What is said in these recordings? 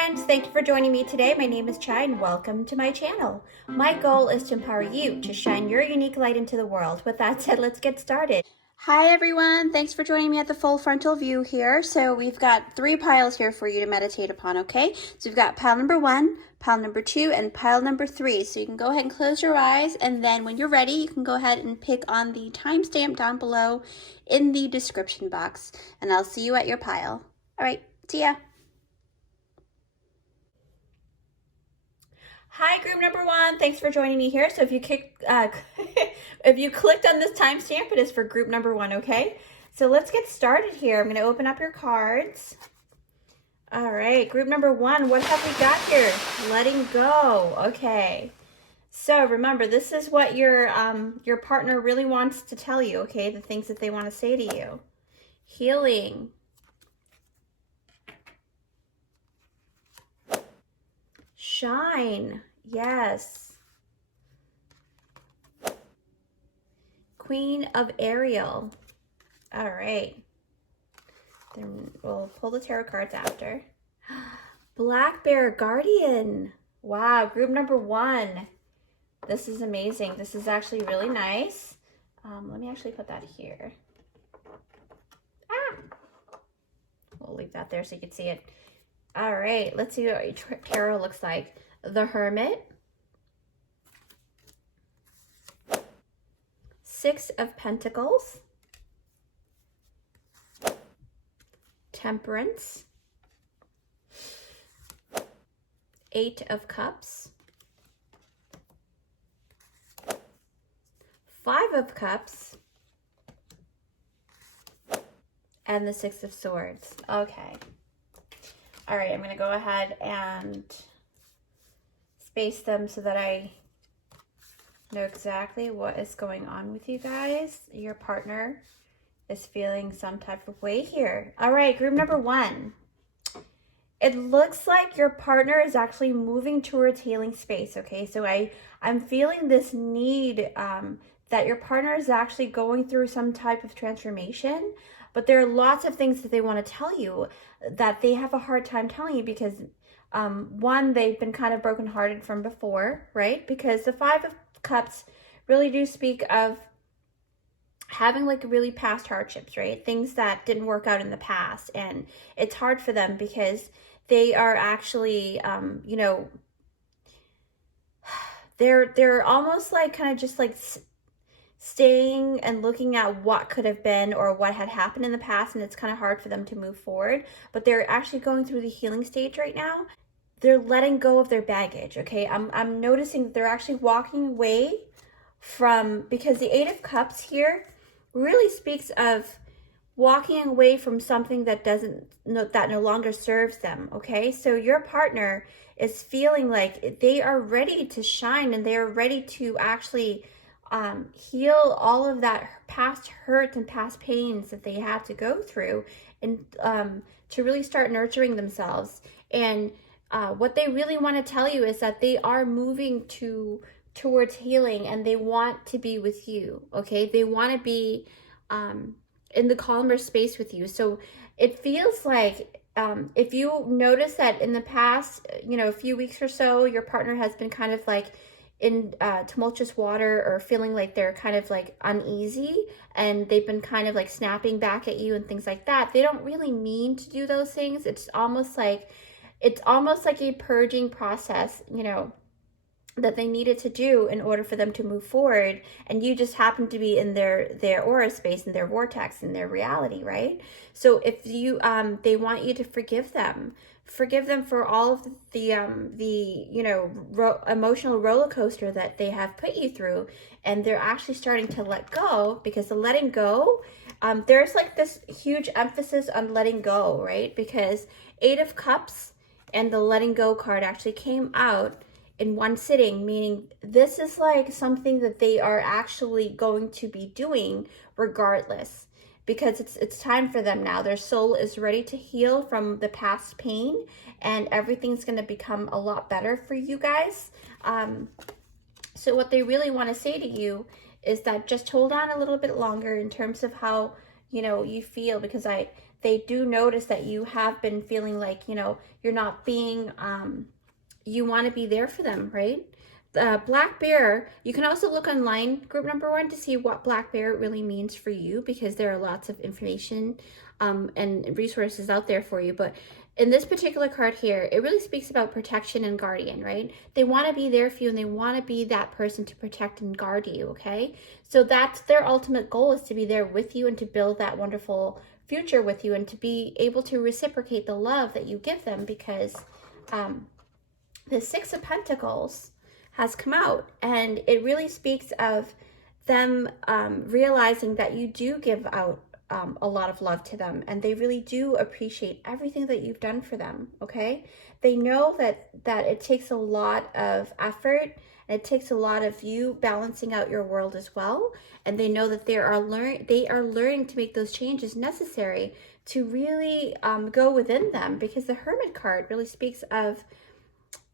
friends, thank you for joining me today. My name is Chai and welcome to my channel. My goal is to empower you to shine your unique light into the world. With that said, let's get started. Hi everyone, thanks for joining me at the full frontal view here. So we've got 3 piles here for you to meditate upon, okay? So we've got pile number 1, pile number 2, and pile number 3. So you can go ahead and close your eyes, and then when you're ready, you can go ahead and pick on the timestamp down below in the description box, and I'll see you at your pile. All right, see ya. Hi, group number 1. Thanks for joining me here. So if you if you clicked on this timestamp, it is for group number 1, okay? So let's get started here. I'm going to open up your cards. All right, group number 1, what have we got here? Letting go. Okay. So remember, this is what your partner really wants to tell you, okay? The things that they want to say to you. Healing. Shine. Yes. Queen of Ariel. All right. Then we'll pull the tarot cards after. Black Bear Guardian. Wow, group number 1. This is amazing. This is actually really nice. Let me actually put that here. We'll leave that there so you can see it. All right, let's see what your tarot looks like. The Hermit. 6 of Pentacles. Temperance. 8 of Cups. 5 of Cups. And the 6 of Swords. Okay. All right, I'm going to go ahead and space them so that I know exactly what is going on with you guys. Your partner is feeling some type of way here. All right, group number 1. It looks like your partner is actually moving towards healing space, okay? So I'm feeling this need that your partner is actually going through some type of transformation, but there are lots of things that they want to tell you that they have a hard time telling you because, one, they've been kind of brokenhearted from before, right? Because the 5 of Cups really do speak of having like really past hardships, right? Things that didn't work out in the past. And it's hard for them because they are actually, you know, they're almost like kind of just like staying and looking at what could have been or what had happened in the past, and it's kind of hard for them to move forward. But they're actually going through the healing stage right now. They're letting go of their baggage, okay? I'm noticing that they're actually walking away from, because the 8 of Cups here really speaks of walking away from something that no longer serves them, okay? So your partner is feeling like they are ready to shine and they are ready to actually heal all of that past hurt and past pains that they had to go through, and to really start nurturing themselves. And what they really want to tell you is that they are moving towards healing, and they want to be with you, okay? They want to be in the calmer space with you. So it feels like if you notice that in the past, you know, a few weeks or so, your partner has been kind of like in tumultuous water, or feeling like they're kind of like uneasy, and they've been kind of like snapping back at you and things like that. They don't really mean to do those things. It's almost like a purging process, you know, that they needed to do in order for them to move forward, and you just happen to be in their aura space, in their vortex, in their reality, right? So if you they want you to forgive them for all of the you know, emotional roller coaster that they have put you through, and they're actually starting to let go. Because the letting go, there's like this huge emphasis on letting go, right? Because 8 of Cups and the letting go card actually came out in one sitting, meaning this is like something that they are actually going to be doing regardless, because it's time for them now. Their soul is ready to heal from the past pain, and everything's going to become a lot better for you guys. So what they really want to say to you is that just hold on a little bit longer in terms of how, you know, you feel, because they do notice that you have been feeling like, you know, you're not being, you want to be there for them, right? Black bear, you can also look online, group number 1, to see what black bear really means for you, because there are lots of information and resources out there for you. But in this particular card here, it really speaks about protection and guardian, right? They want to be there for you, and they want to be that person to protect and guard you, okay? So that's their ultimate goal, is to be there with you and to build that wonderful future with you, and to be able to reciprocate the love that you give them, because the Six of Pentacles has come out, and it really speaks of them realizing that you do give out a lot of love to them, and they really do appreciate everything that you've done for them, okay? They know that it takes a lot of effort, and it takes a lot of you balancing out your world as well, and they know that they are learning to make those changes necessary to really go within them, because the Hermit card really speaks of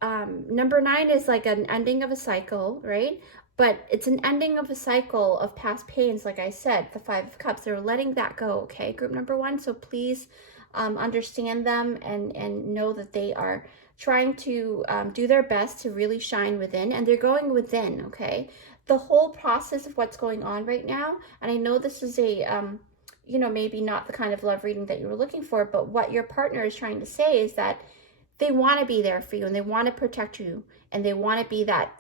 number 9 is like an ending of a cycle, right? But it's an ending of a cycle of past pains. Like I said, the 5 of Cups, they're letting that go, okay, group number 1. So please understand them, and know that they are trying to do their best to really shine within, and they're going within, okay? The whole process of what's going on right now, and I know this is a you know, maybe not the kind of love reading that you were looking for, but what your partner is trying to say is that they want to be there for you, and they want to protect you, and they want to be that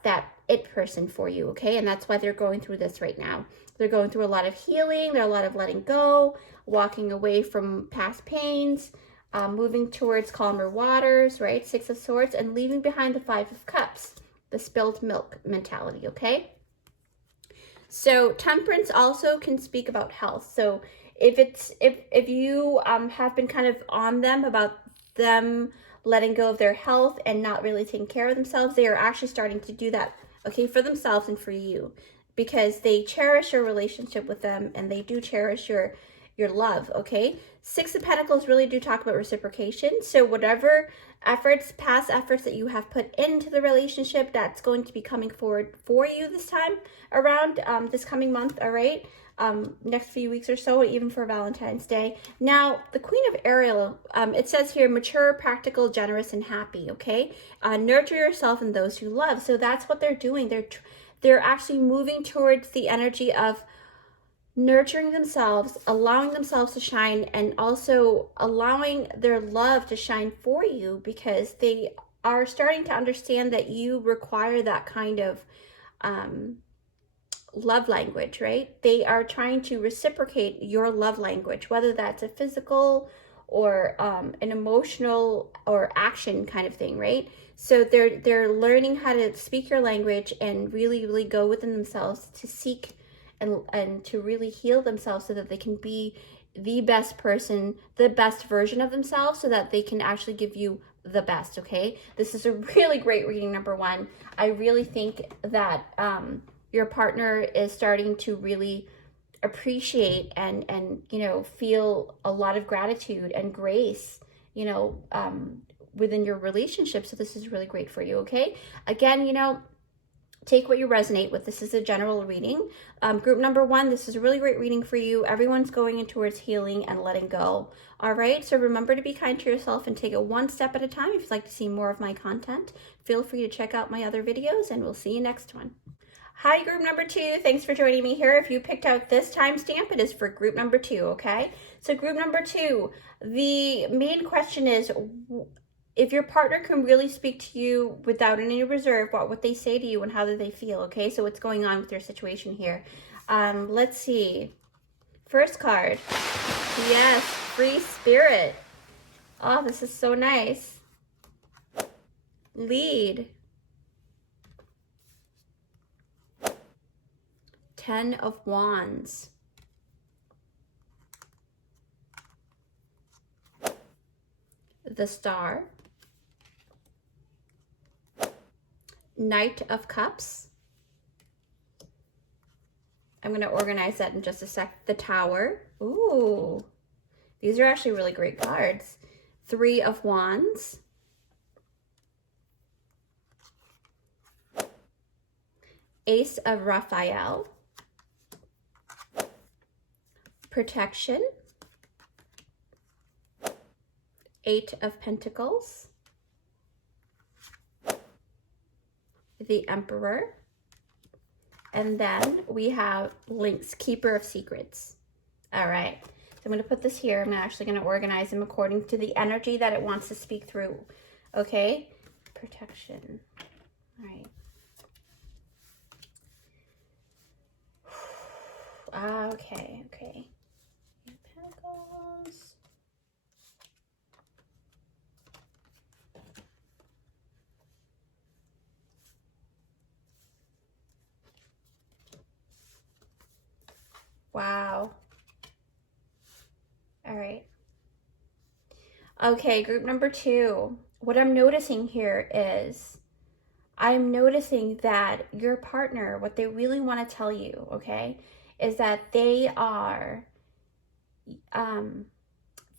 it person for you, okay? And that's why they're going through this right now. They're going through a lot of healing. There's a lot of letting go, walking away from past pains, moving towards calmer waters, right? 6 of Swords, and leaving behind the 5 of Cups, the spilled milk mentality, okay? So Temperance also can speak about health. So if you have been kind of on them about them letting go of their health and not really taking care of themselves, they are actually starting to do that, okay, for themselves and for you, because they cherish your relationship with them, and they do cherish your love, okay? 6 of Pentacles really do talk about reciprocation. So whatever efforts, past efforts that you have put into the relationship, that's going to be coming forward for you this time around, this coming month, all right? Next few weeks or so, even for Valentine's Day. Now, the Queen of Ariel, it says here, mature, practical, generous, and happy, okay? Nurture yourself and those you love. So that's what they're doing. They're actually moving towards the energy of nurturing themselves, allowing themselves to shine, and also allowing their love to shine for you, because they are starting to understand that you require that kind of love language, right? They are trying to reciprocate your love language, whether that's a physical or an emotional or action kind of thing, right? So they're learning how to speak your language and really go within themselves to seek and to really heal themselves, so that they can be the best person, the best version of themselves, so that they can actually give you the best, okay? This is a really great reading, number 1. I really think that your partner is starting to really appreciate and you know, feel a lot of gratitude and grace, you know, within your relationship. So this is really great for you, okay? Again, you know, take what you resonate with. This is a general reading. Group number 1, this is a really great reading for you. Everyone's going in towards healing and letting go. All right, so remember to be kind to yourself and take it one step at a time. If you'd like to see more of my content, feel free to check out my other videos, and we'll see you next one. Hi, group number 2. Thanks for joining me here. If you picked out this timestamp, it is for group number 2, okay? So group number 2, the main question is, if your partner can really speak to you without any reserve, what would they say to you and how do they feel, okay? So what's going on with your situation here? Let's see. First card. Yes, free spirit. Oh, this is so nice. Lead. 10 of Wands. The Star. Knight of Cups. I'm going to organize that in just a sec. The Tower. Ooh, these are actually really great cards. 3 of Wands. Ace of Raphael. Protection. Eight of Pentacles, the Emperor, and then we have Lynx, Keeper of Secrets. All right, so I'm going to put this here. I'm actually going to organize them according to the energy that it wants to speak through. Okay, protection. All right. Okay. Pentacles. Wow. All right. Okay, group number 2. What I'm noticing here is I'm noticing that your partner, what they really want to tell you, okay, is that they are,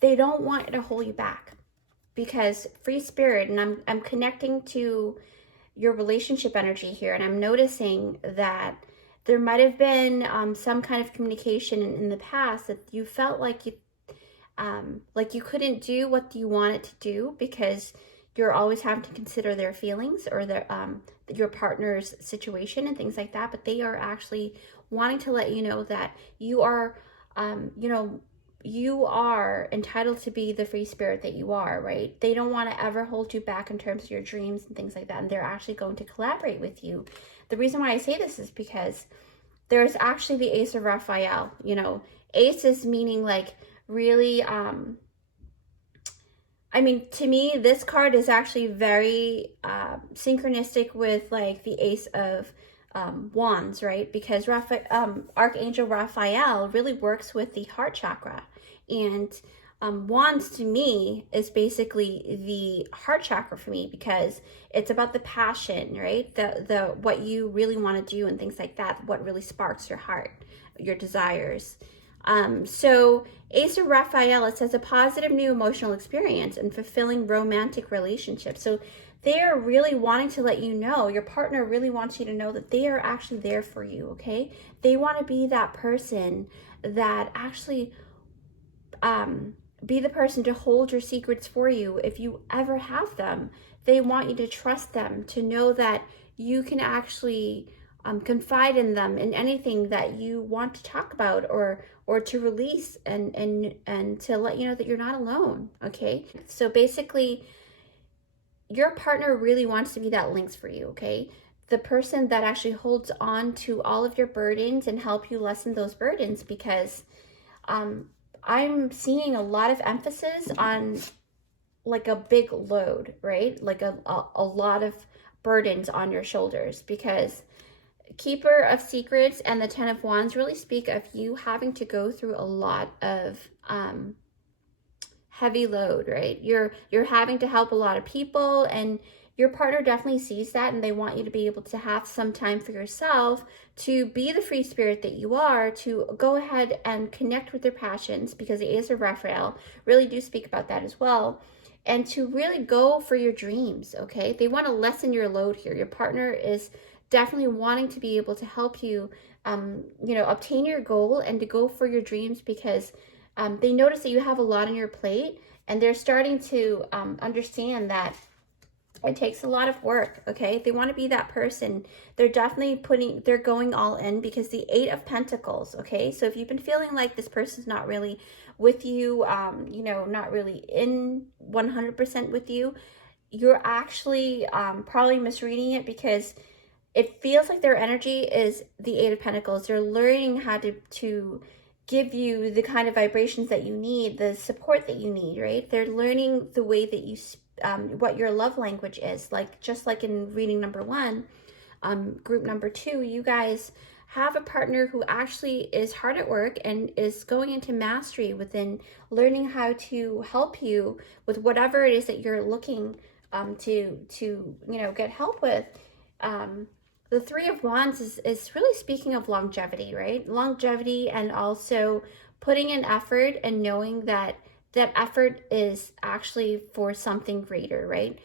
they don't want to hold you back, because free spirit, and I'm connecting to your relationship energy here, and I'm noticing that there might have been some kind of communication in the past that you felt like you couldn't do what you wanted to do because you're always having to consider their feelings or their your partner's situation and things like that. But they are actually wanting to let you know that you are, you are entitled to be the free spirit that you are, right? They don't want to ever hold you back in terms of your dreams and things like that. And they're actually going to collaborate with you. The reason why I say this is because there's actually the Ace of Raphael. Ace is meaning like really, I mean, to me, this card is actually very synchronistic with like the Ace of Wands, right? Because Archangel Raphael really works with the heart chakra. And Wands to me is basically the heart chakra for me, because it's about the passion, right? The what you really want to do and things like that, what really sparks your heart, your desires. So Ace of Raphael, it says a positive new emotional experience and fulfilling romantic relationships. So they are really wanting to let you know, your partner really wants you to know that they are actually there for you, okay? They want to be that person that actually be the person to hold your secrets for you if you ever have them. They want you to trust them, to know that you can actually confide in them in anything that you want to talk about or to release, and to let you know that you're not alone, okay? So basically, your partner really wants to be that Lynx for you, okay? The person that actually holds on to all of your burdens and help you lessen those burdens, because I'm seeing a lot of emphasis on like a big load, right? Like a lot of burdens on your shoulders, because Keeper of Secrets and the Ten of Wands really speak of you having to go through a lot of heavy load, right? You're having to help a lot of people, and your partner definitely sees that, and they want you to be able to have some time for yourself to be the free spirit that you are, to go ahead and connect with your passions, because the Ace of Raphael really do speak about that as well, and to really go for your dreams, okay? They want to lessen your load here. Your partner is definitely wanting to be able to help you, obtain your goal and to go for your dreams, because they notice that you have a lot on your plate, and they're starting to understand that it takes a lot of work, okay? They want to be that person. They're definitely they're going all in, because the Eight of Pentacles, okay? So if you've been feeling like this person's not really with you, not really in 100% with you, you're actually probably misreading it, because it feels like their energy is the Eight of Pentacles. They're learning how to give you the kind of vibrations that you need, the support that you need, right? They're learning the way that you, what your love language is. Like, just like in reading number 1, group number 2, you guys have a partner who actually is hard at work and is going into mastery within learning how to help you with whatever it is that you're looking to get help with. The Three of Wands is really speaking of longevity, right? Longevity, and also putting in effort and knowing that that effort is actually for something greater, right?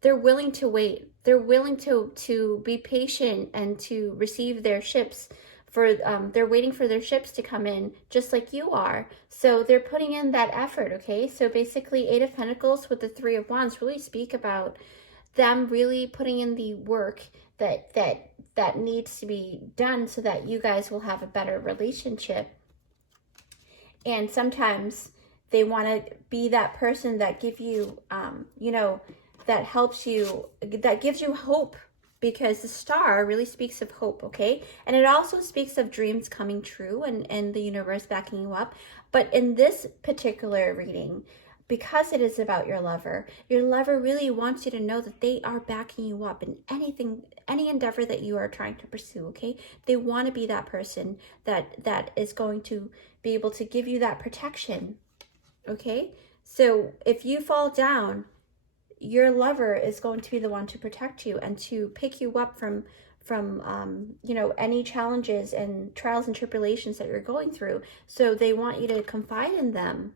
They're willing to wait. They're willing to be patient and to receive their ships they're waiting for their ships to come in, just like you are. So they're putting in that effort, okay? So basically, Eight of Pentacles with the Three of Wands really speak about them really putting in the work that needs to be done so that you guys will have a better relationship. And sometimes they want to be that person that give you, that helps you, that gives you hope, because the star really speaks of hope, okay? And it also speaks of dreams coming true and the universe backing you up. But in this particular reading, because it is about your lover really wants you to know that they are backing you up in any endeavor that you are trying to pursue, okay? They want to be that person that is going to be able to give you that protection, okay? So if you fall down, your lover is going to be the one to protect you and to pick you up from any challenges and trials and tribulations that you're going through. So they want you to confide in them.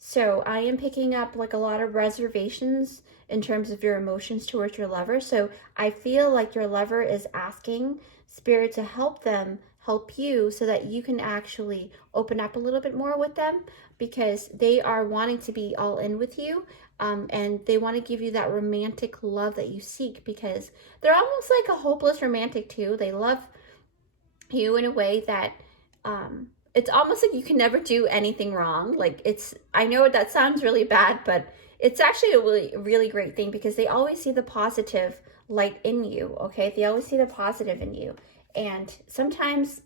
So I am picking up like a lot of reservations in terms of your emotions towards your lover. So I feel like your lover is asking Spirit to help them help you so that you can actually open up a little bit more with them, because they are wanting to be all in with you, and they want to give you that romantic love that you seek, because they're almost like a hopeless romantic too. They love you in a way that it's almost like you can never do anything wrong. Like, I know that sounds really bad, but it's actually a really, really great thing, because they always see the positive light in you, okay? They always see the positive in you. And sometimes,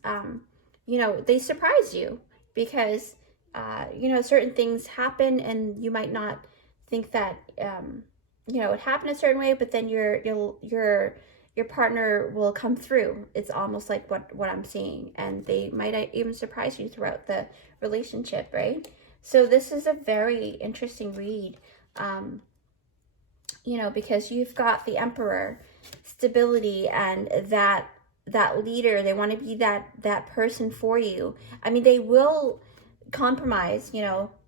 they surprise you, because, certain things happen and you might not think that, it happened a certain way, but then your partner will come through. It's almost like what I'm seeing, and they might even surprise you throughout the relationship, right? So this is a very interesting read, because you've got the Emperor, stability, and that leader. They want to be that person for you. I mean, they will compromise,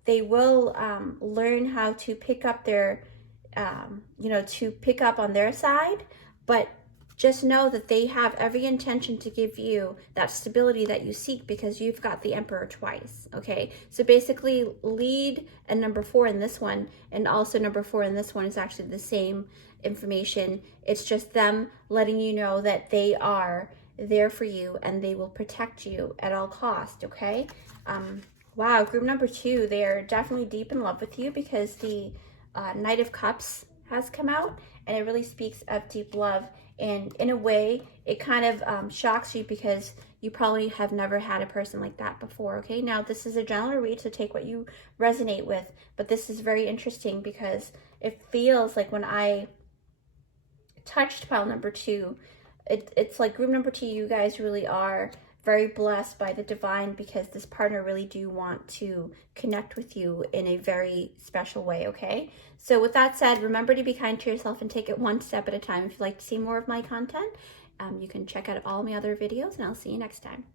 they will learn how to pick up their, to pick up on their side, but just know that they have every intention to give you that stability that you seek, because you've got the Emperor twice, okay? So basically, lead and number 4 in this one, and also number 4 in this one, is actually the same information. It's just them letting you know that they are there for you and they will protect you at all cost, okay? Wow, group number 2, they are definitely deep in love with you, because the Knight of Cups has come out, and it really speaks of deep love. And in a way, it kind of shocks you, because you probably have never had a person like that before, okay? Now, this is a general read, so take what you resonate with, but this is very interesting, because it feels like when I touched pile number 2, it's like group number 2, you guys really are very blessed by the divine, because this partner really do want to connect with you in a very special way, okay? So with that said, remember to be kind to yourself and take it one step at a time. If you'd like to see more of my content, you can check out all my other videos, and I'll see you next time.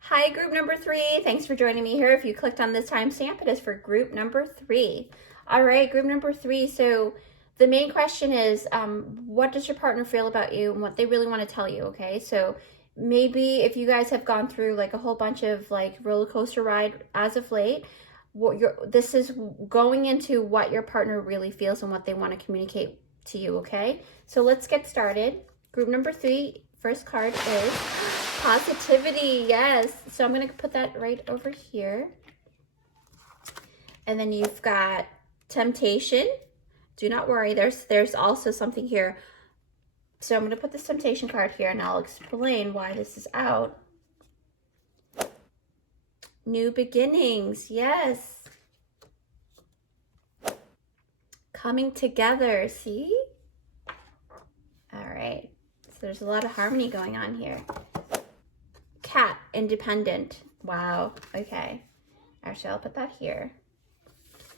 Hi, group number 3. Thanks for joining me here. If you clicked on this timestamp, it is for group number 3. All right, group number 3. So the main question is, what does your partner feel about you and what they really want to tell you, okay? So maybe if you guys have gone through like a whole bunch of like roller coaster ride as of late, this is going into what your partner really feels and what they want to communicate to you, okay? So let's get started. Group number 3, first card is positivity. Yes. So I'm going to put that right over here. And then you've got temptation. Do not worry. There's also something here. So I'm going to put this temptation card here, and I'll explain why this is out. New beginnings. Yes. Coming together. See? All right. So there's a lot of harmony going on here. Cat, independent. Wow. Okay. Actually, I'll put that here.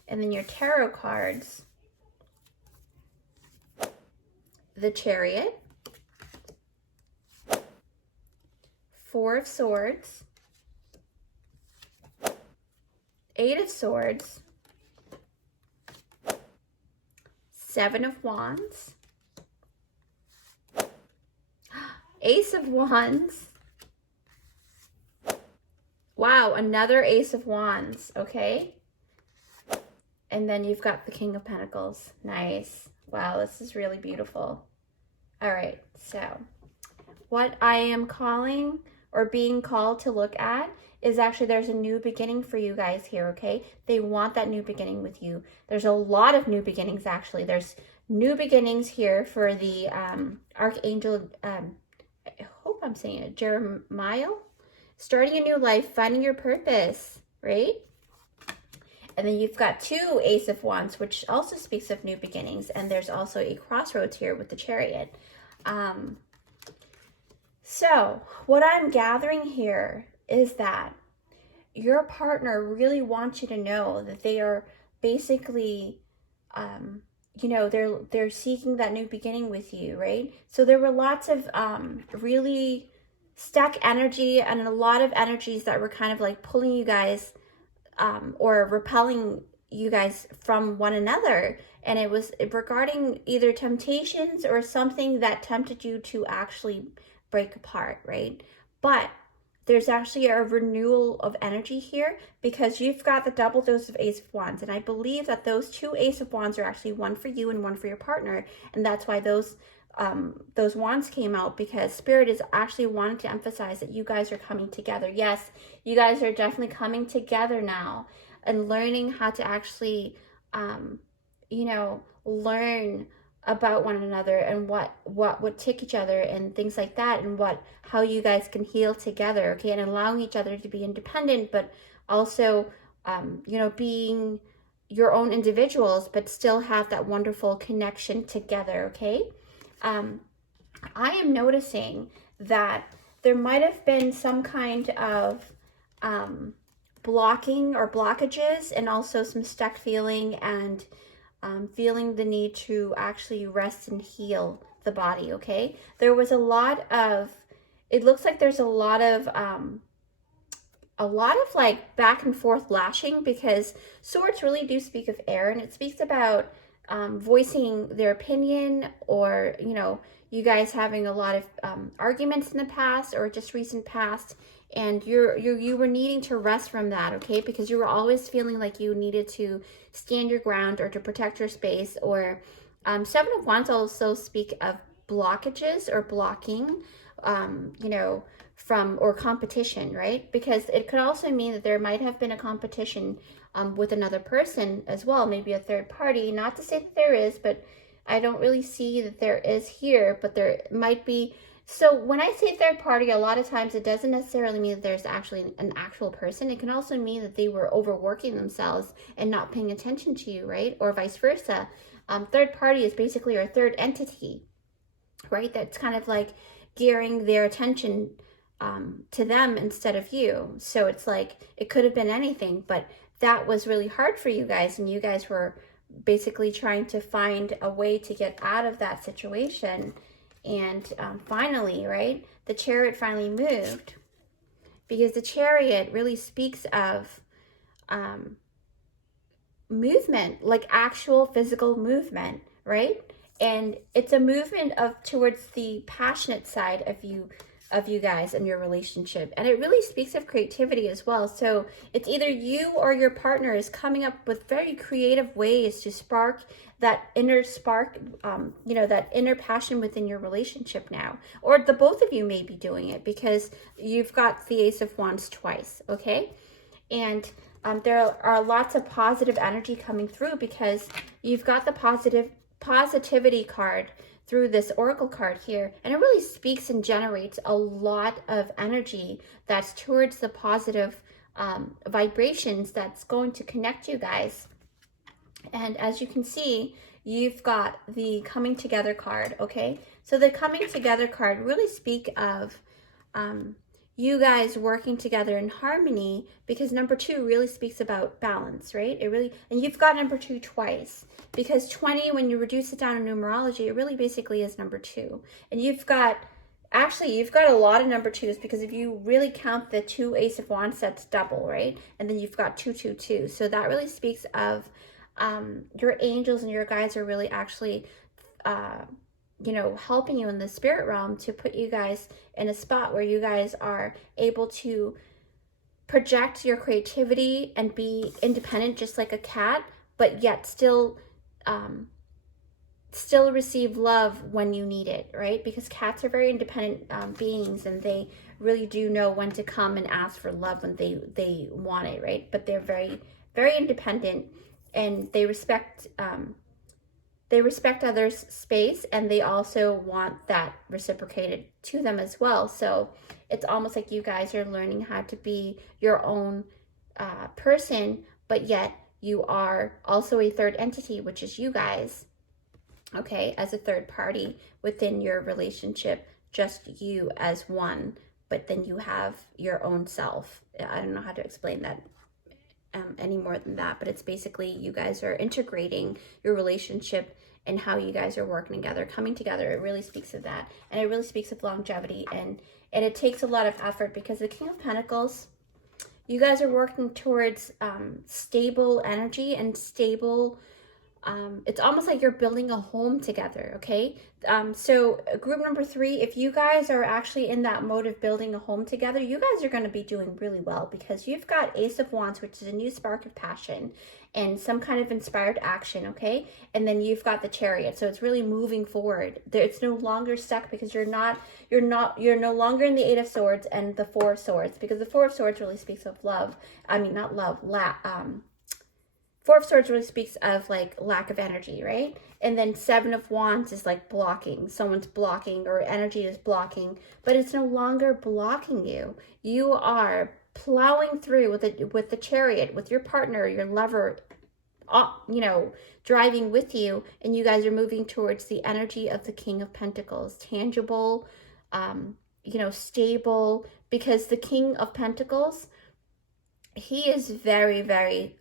And then your tarot cards. The Chariot. 4 of Swords. 8 of Swords. 7 of Wands. Ace of Wands. Wow, another Ace of Wands, okay? And then you've got the King of Pentacles. Nice. Wow, this is really beautiful. All right, so what I am calling or being called to look at is actually there's a new beginning for you guys here, okay? They want that new beginning with you. There's a lot of new beginnings, actually. There's new beginnings here for the Archangel, I hope I'm saying it, Jeremiah. Starting a new life, finding your purpose, right? And then you've got two Ace of Wands, which also speaks of new beginnings. And there's also a crossroads here with the Chariot. So what I'm gathering here is that your partner really wants you to know that they are basically, you know, they're seeking that new beginning with you, right? So there were lots of really stuck energy and a lot of energies that were kind of like pulling you guys or repelling you guys from one another. And it was regarding either temptations or something that tempted you to actually break apart, right? But there's actually a renewal of energy here because you've got the double dose of Ace of Wands. And I believe that those two Ace of Wands are actually one for you and one for your partner. And that's why those wands came out, because Spirit is actually wanting to emphasize that you guys are coming together. Yes, you guys are definitely coming together now and learning how to actually, you know, learn about one another and what would tick each other and things like that, and how you guys can heal together, okay? And allowing each other to be independent, but also, you know, being your own individuals, but still have that wonderful connection together, okay? I am noticing that there might have been some kind of blocking or blockages, and also some stuck feeling, and feeling the need to actually rest and heal the body, okay? There was a lot of, it looks like there's a lot of like back and forth lashing, because swords really do speak of air, and it speaks about voicing their opinion, or, you know, you guys having a lot of arguments in the past or just recent past, and you were needing to rest from that, okay? Because you were always feeling like you needed to stand your ground or to protect your space. Or Seven of Wands also speak of blockages or blocking, you know, from, or competition, right? Because it could also mean that there might have been a competition with another person as well, maybe a third party. Not to say that there is, but I don't really see that there is here, but there might be. So when I say third party, a lot of times it doesn't necessarily mean that there's actually an actual person. It can also mean that they were overworking themselves and not paying attention to you, right? Or vice versa. Third party is basically your third entity, right? That's kind of like gearing their attention to them instead of you. So it's like, it could have been anything, but that was really hard for you guys, and you guys were basically trying to find a way to get out of that situation. And finally, right, the Chariot finally moved, because the Chariot really speaks of movement, like actual physical movement, right? And it's a movement of towards the passionate side of you guys and your relationship. And it really speaks of creativity as well. So it's either you or your partner is coming up with very creative ways to spark that inner spark, you know, that inner passion within your relationship now. Or the both of you may be doing it, because you've got the Ace of Wands twice, okay? And there are lots of positive energy coming through, because you've got the positivity card through this oracle card here, and it really speaks and generates a lot of energy that's towards the positive vibrations that's going to connect you guys. And as you can see, you've got the coming together card, okay? So the coming together card really speak of you guys working together in harmony, because number 2 really speaks about balance, right? It really, and you've got number 2 twice, because 20, when you reduce it down in numerology, it really basically is number 2. And you've got, actually, you've got a lot of number 2s, because if you really count the 2 Ace of Wands, that's double, right? And then you've got 2, 2, 2. So that really speaks of your angels and your guides are really actually you know, helping you in the spirit realm to put you guys in a spot where you guys are able to project your creativity and be independent just like a cat, but yet still receive love when you need it, right? Because cats are very independent beings, and they really do know when to come and ask for love when they want it, right? But they're very, very independent, and they respect others' space, and they also want that reciprocated to them as well. So it's almost like you guys are learning how to be your own person, but yet you are also a third entity, which is you guys, okay, as a third party within your relationship, just you as one, but then you have your own self. I don't know how to explain that any more than that, but it's basically you guys are integrating your relationship and how you guys are working together, coming together. It really speaks of that, and it really speaks of longevity, and it takes a lot of effort, because the King of Pentacles, you guys are working towards stable energy and stable, it's almost like you're building a home together, okay? So group number 3, if you guys are actually in that mode of building a home together, you guys are going to be doing really well, because you've got Ace of Wands, which is a new spark of passion and some kind of inspired action, okay? And then you've got the Chariot, so it's really moving forward. It's no longer stuck, because you're no longer in the 8 of Swords and the 4 of Swords, because the 4 of Swords really speaks of love. I mean, not love, 4 of Swords really speaks of like lack of energy, right? And then 7 of Wands is like blocking. Someone's blocking, or energy is blocking, but it's no longer blocking you. You are plowing through with the Chariot, with your partner, your lover, you know, driving with you, and you guys are moving towards the energy of the King of Pentacles, tangible, you know, stable, because the King of Pentacles, he is very, very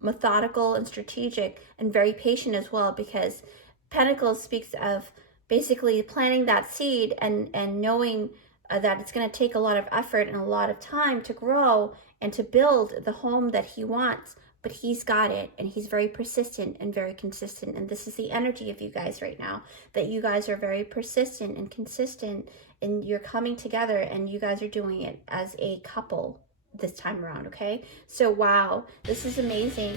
methodical and strategic, and very patient as well, because Pentacles speaks of basically planting that seed and knowing that it's going to take a lot of effort and a lot of time to grow and to build the home that he wants. But he's got it, and he's very persistent and very consistent. And this is the energy of you guys right now, that you guys are very persistent and consistent, and you're coming together, and you guys are doing it as a couple this time around, okay? So wow, this is amazing.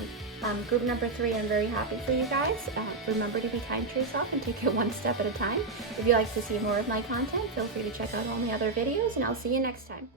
Group number 3, I'm very happy for you guys. Remember to be kind to yourself and take it one step at a time. If you'd like to see more of my content, feel free to check out all my other videos, and I'll see you next time.